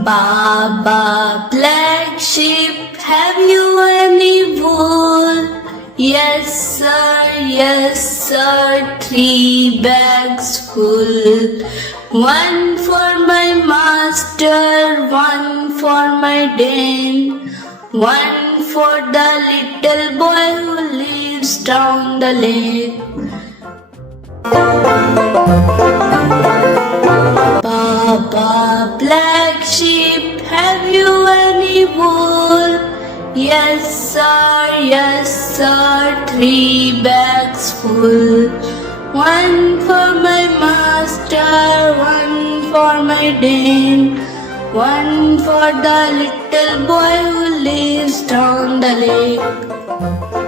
Baa Baa Black Sheep, have you any wool? Yes sir, 3 bags full. One for my master, one for my dame, one for the little boy who lives down the lane. Baa Baa Black Sheep, have you any wool? Yes sir, 3 bags full. One for my master, one for my dame, one for the little boy who lives down the lake.